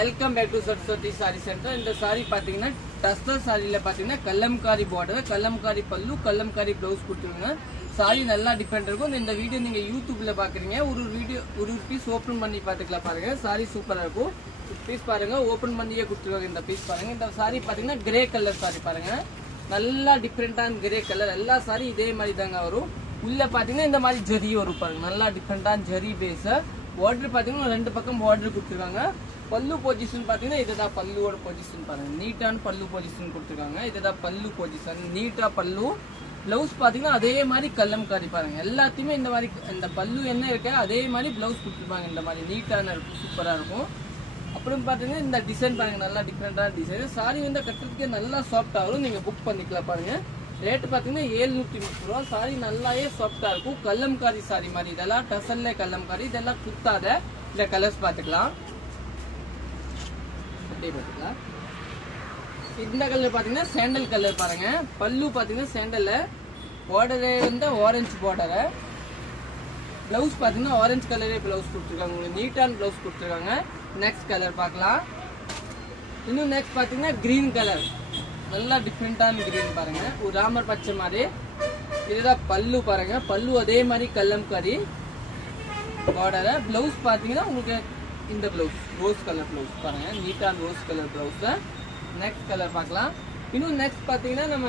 Welcome back to Saraswati sari centre. இந்த சாரி பாத்தீங்கன்னா duster சாரியில பாத்தீங்கன்னா கல்லம்காரி பார்டர், கல்லம்காரி பல்லு, கல்லம்காரி பிளவுஸ் கொடுத்துருங்க. சாரி நல்லா டிஃபரெண்ட் இருக்கும். இந்த வீடியோ நீங்க யூடியூப்ல பாக்குறீங்க. ஒரு பீஸ் ஓபன் பண்ணி பாத்துக்கலாம் பாருங்க. சாரி சூப்பரா இருக்கும். பீஸ் பாருங்க, ஓபன் பண்ணியே கொடுத்துருவாங்க. இந்த பீஸ் பாருங்க. இந்த சாரி பாத்தீங்கன்னா கிரே கலர் சாரி பாருங்க. நல்லா டிஃபரெண்டான கிரே கலர். எல்லா சாரி இதே மாதிரி தாங்க வரும். உள்ள பாத்தீங்கன்னா இந்த மாதிரி ஜரி வரும் பாருங்க. நல்லா டிஃபரெண்டான ஜரி பேஸ். பார்டர் பாத்தீங்கன்னா ரெண்டு பக்கம் பார்டர் கொடுத்துருக்காங்க. பல்லு பொசிஷன் பாத்தீங்கன்னா இதுதான் பல்லுவோட பொசிஷன் பாருங்க. நீட்டான பல்லு பொசிஷன் கொடுத்துருக்காங்க. இதுதான் பல்லு பொசிஷன். நீட்டா பல்லு. பிளவுஸ் பாத்தீங்கன்னா அதே மாதிரி கல்லம்காரி பாருங்க. எல்லாத்தையுமே இந்த மாதிரி இந்த பல்லு என்ன இருக்கு அதே மாதிரி பிளவுஸ் கொடுத்துருப்பாங்க. இந்த மாதிரி நீட்டான இருக்கும், சூப்பரா இருக்கும். அப்புறம் பாத்தீங்கன்னா இந்த டிசைன் பாருங்க, நல்லா டிஃபரெண்டான டிசைன். சாரி வந்து கட்டுறதுக்கு நல்லா சாஃப்டா வரும். நீங்க புக் பண்ணிக்கலாம் பாருங்க. ரேட் பாத்தீங்கன்னா 730 ரூபா. சாரி நல்லாவே சாஃப்டா இருக்கும். கல்லம்காரி சாரி மாதிரி. இதெல்லாம் டசல்ல கல்லம்காரி. இதெல்லாம் குத்தாத. இந்த கலர்ஸ் பாத்துக்கலாம். இந்த கலர் பாத்தீங்கன்னா சாண்டல் கலர் பாருங்க. பல்லு பாத்தீங்கன்னா சாண்டல்ல. பார்டர் வந்து ஆரஞ்சு பார்டர். பிளவுஸ் பாத்தீங்கன்னா ஆரஞ்சு கலரே பிளவுஸ் கொடுத்துருக்காங்க. உங்களுக்கு நீட்டான பிளவுஸ் கொடுத்துருக்காங்க. நெக்ஸ்ட் கலர் பார்க்கலாம். இன்னும் நெக்ஸ்ட் பாத்தீங்கன்னா கிரீன் கலர். நல்லா டிஃபரெண்டான கிரீன் பாருங்க. ஒரு ராமர் பச்சை மாதிரி. இதுதான் பல்லு பாருங்க. பல்லு அதே மாதிரி கல்லம்காரி பார்டர். பிளவுஸ் பாத்தீங்கன்னா உங்களுக்கு இந்த பிளவுஸ் ரோஸ் கலர் பிளவுஸ் பாருங்க. நீட்டான rose colour blouse. Next colour பார்க்கலாம். இன்னும் நெக்ஸ்ட் பாத்தீங்கன்னா நம்ம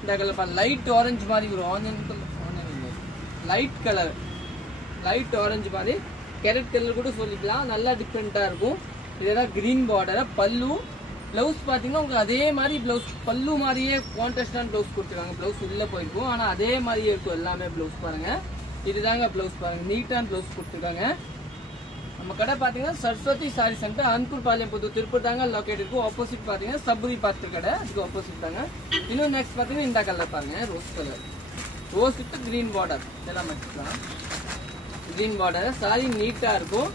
இந்த கலர் லைட் ஆரஞ்சு மாதிரி ஒரு onion light colour, light orange மாதிரி கேரட் கலர் கூட சொல்லிக்கலாம். நல்லா டிஃபரெண்டா இருக்கும். இதுதான் கிரீன் பார்டர். பல்லு பிளவுஸ் பாத்தீங்கன்னா உங்களுக்கு அதே மாதிரி பிளவுஸ் பல்லு மாதிரியே கான்ட்ராஸ்டான பிளவுஸ் கொடுத்துருக்காங்க. பிளவுஸ் உள்ள போயிருக்கும், ஆனா அதே மாதிரியே இருக்கும் எல்லாமே பிளவுஸ் பாருங்க. இதுதாங்க பிளவுஸ் பாருங்க. நீட்டான பிளவுஸ் கொடுத்துருக்காங்க. நம்ம கடை பாத்தீங்கன்னா சரஸ்வதி சாரி சென்டர், அன்கூர் பாளையம் புது திருப்பூர் தாங்க லொகேட் இருக்கும். ஆப்போசிட் பாத்தீங்கன்னா சபரி பாத்து கடை, அதுக்கு ஆப்போசிட் தாங்க. இன்னும் நெக்ஸ்ட் பாத்தீங்கன்னா இந்த கலர் பாருங்க, rose colour. Rose with green border. இதெல்லாம் வச்சுக்கலாம். Green border. சாரி நீட்டா இருக்கும்.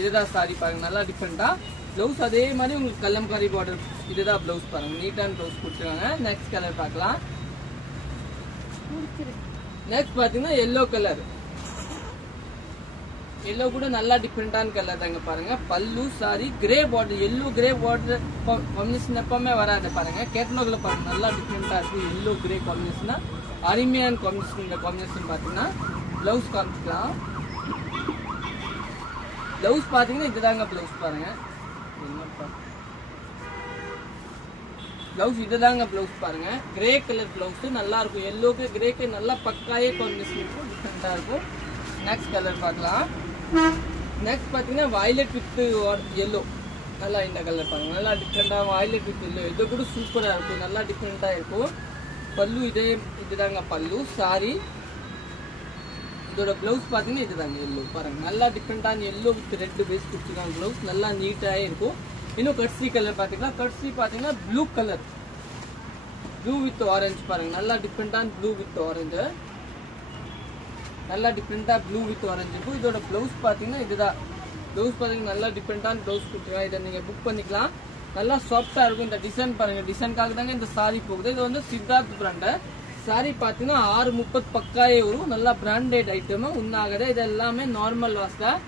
இதுதான் சாரி பாருங்க, நல்லா டிஃபரெண்டா. பிளவுஸ் அதே மாதிரி உங்களுக்கு கல்லம்காரி பார்டர். இதுதான் பிளவுஸ் பாருங்க. நீட்டான பிளவுஸ் கொடுத்துருக்காங்க. நெக்ஸ்ட் கலர் பார்க்கலாம். நெக்ஸ்ட் பாத்தீங்கன்னா எல்லோ கலர். எல்லோ கூட நல்லா டிஃபரெண்டான கலர் தாங்க பாருங்க. பல்லு sorry grey border. Yellow grey border combination எப்பவுமே வராது பாருங்க. கேட்டலாக்ல பாருங்க, நல்லா டிஃபரெண்டா இருக்கு. எல்லோ கிரே காம்பினேஷன் அருமையான காம்பினேஷன். இந்த காம்பினேஷன் பாத்தீங்கன்னா பிளவுஸ் காமிக்கலாம். பிளவுஸ் பாத்தீங்கன்னா இதுதாங்க பிளவுஸ் பாருங்க. பிளவுஸ் இதுதாங்க பிளவுஸ் பாருங்க. கிரே கலர் பிளவுஸ் நல்லா இருக்கும். எல்லோக்கு கிரேக்கு நல்லா பக்காயே காம்பினேஷன் இருக்கும், டிஃபரெண்டா இருக்கும். நெக்ஸ்ட் கலர் பார்க்கலாம். நெக்ஸ்ட் பாத்தீங்கன்னா வயலட் வித் எல்லோ. நல்லா இந்த கலர் பாருங்க. நல்லா டிஃபரெண்டா வயலட் வித் எல்லோ. இது கூட சூப்பரா இருக்கும். நல்லா டிஃபரெண்டா இருக்கும். பல்லு இதுதாங்க பல்லு. சாரி இதோட பிளவுஸ் பாத்தீங்கன்னா இதுதாங்க எல்லோ பாருங்க. நல்லா டிஃபரெண்டான எல்லோ வித் ரெட் பேஸ் கொடுத்துருக்காங்க. பிளவுஸ் நல்லா நீட்டாவே இருக்கும். இன்னும் கட்சி கலர் பாத்தீங்கன்னா கட்சி பாத்தீங்கன்னா blue colour. Blue with orange பாருங்க. நல்லா டிஃபரெண்டான ப்ளூ வித் ஆரஞ்சு. நல்லா டிஃபரெண்டா ப்ளூ வித் ஆரஞ்சு இருக்கும். இதோட பிளவுஸ் பாத்தீங்கன்னா இதுதான் பிளவுஸ் பாத்தீங்கன்னா நல்லா டிஃபரெண்டான பிளவுஸ் கொடுத்துருக்காங்க. இதை நீங்க புக் பண்ணிக்கலாம். நல்லா சாஃப்டா இருக்கும். இந்த டிசைன் பாருங்க. டிசைனுக்காக தாங்க இந்த சாரி போகுது. இது வந்து சித்தார்த் பிராண்ட். சாரி பாத்தீங்கன்னா 630 பக்காயே வரும். நல்லா பிராண்டட் ஐட்டம். உண்ணாகத இது எல்லாமே நார்மல் வாஷ் தான்.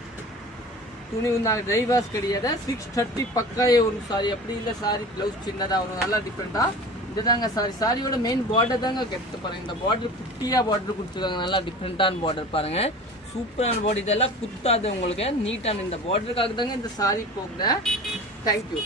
துணி உண்ணாக ட்ரை வாஷ் கிடையாது. 630 பக்காயே வரும் சாரி. அப்படி இல்ல சாரி பிளவுஸ் சின்னதா வரும். நல்லா டிஃபரெண்டா. இதுதாங்க சாரி. சாரியோட மெயின் பார்டர் தாங்க கெடுத்து பாருங்க. இந்த பார்டர் குட்டியா பார்டர் கொடுத்துருக்காங்க. நல்லா டிஃபரெண்டான பார்டர் பாருங்க. சூப்பரான பார்டர். இதெல்லாம் குத்தாது உங்களுக்கு. நீட்டான இந்த பார்டருக்காக தாங்க இந்த சாரி போகுது. தேங்க்யூ.